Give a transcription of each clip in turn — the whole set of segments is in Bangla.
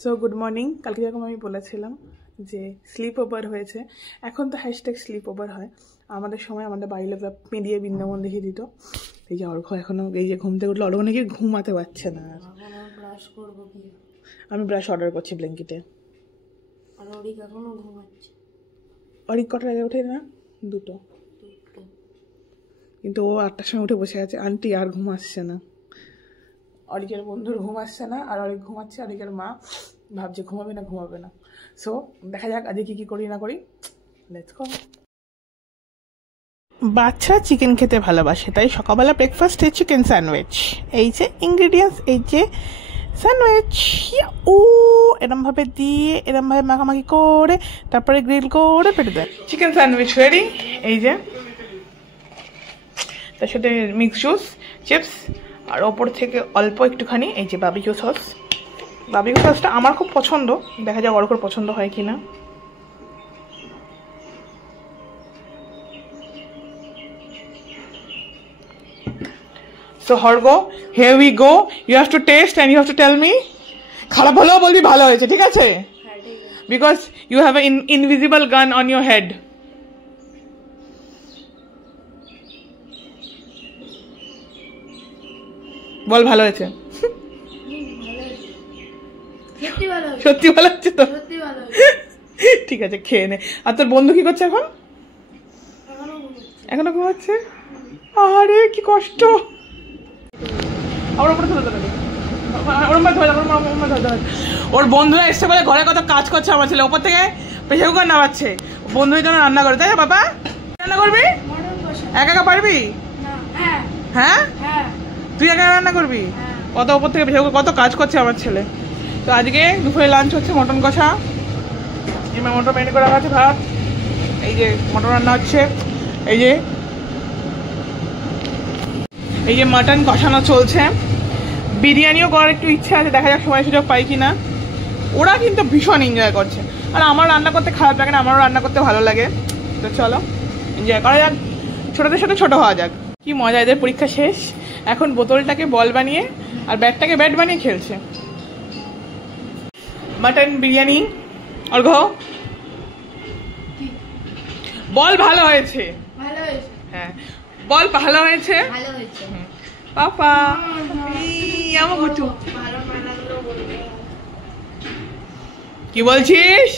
So good morning. কালকে যেরকম আমি বলেছিলাম যে স্লিপ ওভার হয়েছে, এখন তো হ্যাশট্যাগ স্লিপ ওভার হয়। আমাদের সময় আমাদের বাড়ির লোকরা মেডিয়ে বৃন্দাবন দেখিয়ে দিত। এই যে অর্ঘ এখনো এই যে ঘুম থেকে উঠলো, অর্ঘ নাকি ঘুমাতে পারছে না। আমি ব্রাশ অর্ডার করছি ব্ল্যাঙ্কেটে। অরিক কটার আগে ওঠে না? দুটো। কিন্তু ও 8টার সময় উঠে বসে আছে। আন্টি আর ঘুম আসছে না, অরিকের বন্ধুর ঘুম আসছে না, আর অরিক ঘুমাচ্ছে। অরিকের মা ভাবছে ঘুমাবে না। সো দেখা যাক আজকে কি করি না করি। Let's go. বাচ্চা চিকেন খেতে ভালোবাসে, তাই সকালবেলা ব্রেকফাস্টে চিকেন স্যান্ডউইচ। এই যে ইনগ্রিডিয়েন্টস, এই যে স্যান্ডউইচ এরমভাবে দিয়ে এরমভাবে মাখামাখি করে তারপরে গ্রিল করে পেটে দেয়। Chicken sandwich ready. এই যে তার সাথে মিক্স জুস, চিপস, আর ওপর থেকে অল্প একটুখানি এই যে বারবিকিউ সস। বারবিকিউ সসটা আমার খুব পছন্দ, দেখা যাক অর্ঘর পছন্দ হয় কিনা। So Horgo, here we go. You have to taste and you have to tell me. খারাপ হলেও বলবি ভালো হয়েছে, ঠিক আছে? Because you have an invisible gun on your head. বল ভালো হয়েছে। সত্যি ভালো হচ্ছে তো? ঠিক আছে, খেয়ে নে। আর তোর বন্ধু কি করছে এখন? এখনো ঘুমাচ্ছে। আরে কি কষ্ট। ওর বন্ধুরা এসছে বলে ঘরে কত কাজ করছে আমার ছেলে, ওপর থেকে প্রেসার কুকার নামাচ্ছে। বন্ধুদের জন্য রান্না করে, তাই না বাবা? রান্না করবি? একা পারবি? হ্যাঁ, তুই একা রান্না করবি? কত ওপর থেকে প্রেসার কুকার, কত কাজ করছে আমার ছেলে। তো আজকে দুপুরে লাঞ্চ হচ্ছে মটন কষা। এবার মটন ম্যারিনেট করা আছে, ভাত, এই যে মটন রান্না হচ্ছে, এই যে মাটন কষানো চলছে। বিরিয়ানিও করার একটু ইচ্ছা আছে, দেখা যাক সময় সুযোগ পাই কিনা। ওরা কিন্তু ভীষণ এনজয় করছে, আর আমার রান্না করতে খারাপ লাগে না, আমারও রান্না করতে ভালো লাগে। তো চলো এনজয় করা যাক, ছোটদের সাথে ছোট হওয়া যাক। কি মজা, এদের পরীক্ষা শেষ, এখন বোতলটাকে বল বানিয়ে আর ব্যাটটাকে ব্যাট বানিয়ে খেলছে। মাটন বিরিয়ানি। অর্ঘ বল ভালো হয়েছে। হ্যাঁ বল ভালো হয়েছে। পাপা কি বলছিস?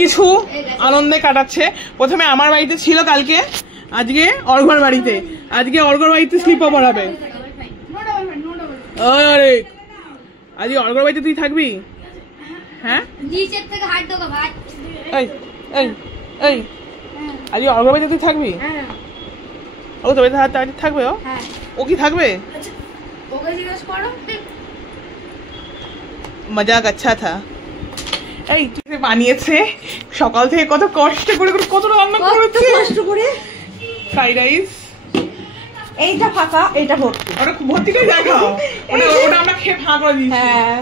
কিছু আনন্দে কাটাচ্ছে। প্রথমে আমার বাড়িতে ছিল কালকে, আজকে অর্ঘর বাড়িতে। আজকে অর্ঘর বাড়িতে স্লিপ ওভার হবে। আরে আজকে অর্ঘর বাড়িতে তুই থাকবি? হ্যাঁ আজকে অর্ঘর বাড়িতে তুই থাকবি? ও তো থাকবে। ও কি থাকবে? মজাক আচ্ছা থা। এই বানিয়েছে সকাল থেকে, কত কষ্ট করে কত রান্না করেছে, কষ্ট করে। ফ্রাইড রাইস, এইটা ফাঁকা, এইটা ভর্তি। ওটা ভর্তি করে দেখাও। ওটা আমরা খেয়ে ফাঁকা করে দিয়েছি। হ্যাঁ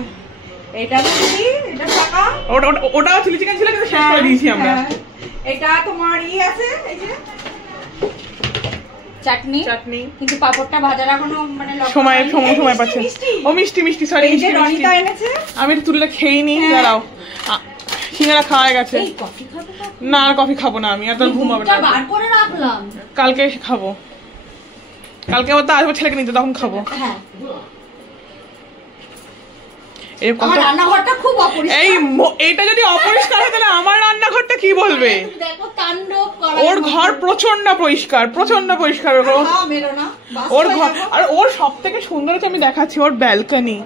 এটা ভর্তি, এটা ফাঁকা। ওটাও চিলি চিকেন ছিল, কিন্তু শেষ করে দিয়েছি আমরা। এটা তোমার আছে, এই যে চাটনি, কিন্তু পাপড়টা ভাজার এখনো মানে সময় পাচ্ছে। ও মিষ্টি, সরি রনিতা এনেছে। আমি একটু তুলে খেয়েই নি, দাঁড়াও। সিঙ্গারা খাওয়া গেছে। না আর কফি খাবো না আমি, আর তোর ঘুমাবো না। কালকে খাবো, কালকে আবার তো আসবো ছেলেকে নিতে, তখন খাবো। এইটা যদি অপরিষ্কার হয় তাহলে আমার রান্নাঘরটা কি বলবে? ওর ঘর প্রচন্ড পরিষ্কার। ওর ঘর, আর ওর সব থেকে সুন্দর হচ্ছে, আমি দেখাচ্ছি, ওর ব্যালকনি।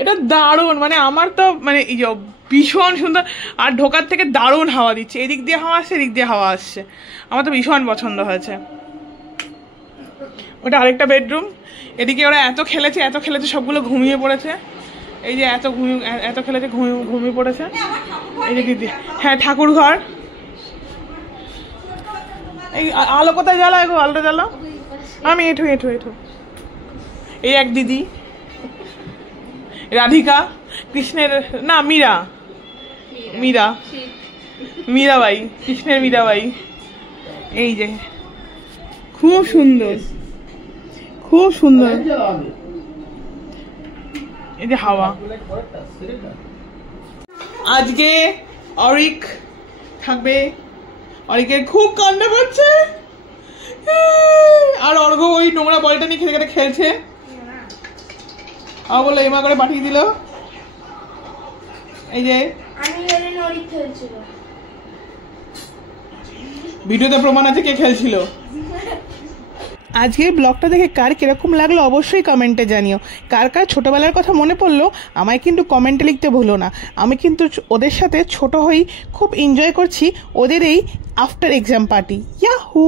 এটা দারুণ, মানে আমার তো মানে ভীষণ সুন্দর। আর ঢোকার থেকে দারুণ হাওয়া দিচ্ছে, এদিক দিয়ে হাওয়া আসছে, এদিক দিয়ে হাওয়া আসছে। আমার তো ভীষণ পছন্দ হয়েছে। ওটা আরেকটা বেডরুম। এদিকে ওরা এত খেলেছে সবগুলো ঘুমিয়ে পড়েছে। এই যে এত খেলেছে, ঘুমিয়ে পড়েছে। এই যে দিদি, হ্যাঁ ঠাকুর ঘর। এই আলো কোথায় জ্বালায় গো? আলোটা জ্বালাও। আমি এঠো। এই এক দিদি, রাধিকা, কৃষ্ণের না মীরা, মীরাবাই, কৃষ্ণের মীরাবাই। এই যে খুব সুন্দর, খুব সুন্দর। এই যে হাওয়া। আজকে অরিক থাকবে, অরিকের খুব কান্না পাচ্ছে, আর অর্ঘ ওই নোংরা বলটা নিয়ে খেলে খেলছে। বললো এমা করে পাঠিয়ে দিল। এই যে ভিডিওতে প্রমাণ আছে কে খেলছিল। আজকের ব্লগটা দেখে কার কিরকম লাগলো অবশ্যই কমেন্টে জানিও। কার কার ছোটবেলার কথা মনে পড়লো আমায় কিন্তু কমেন্টে লিখতে ভুলো না। আমি কিন্তু ওদের সাথে ছোট হই, খুব এনজয় করছি ওদের এই আফটার এক্সাম পার্টি। ইয়াহু।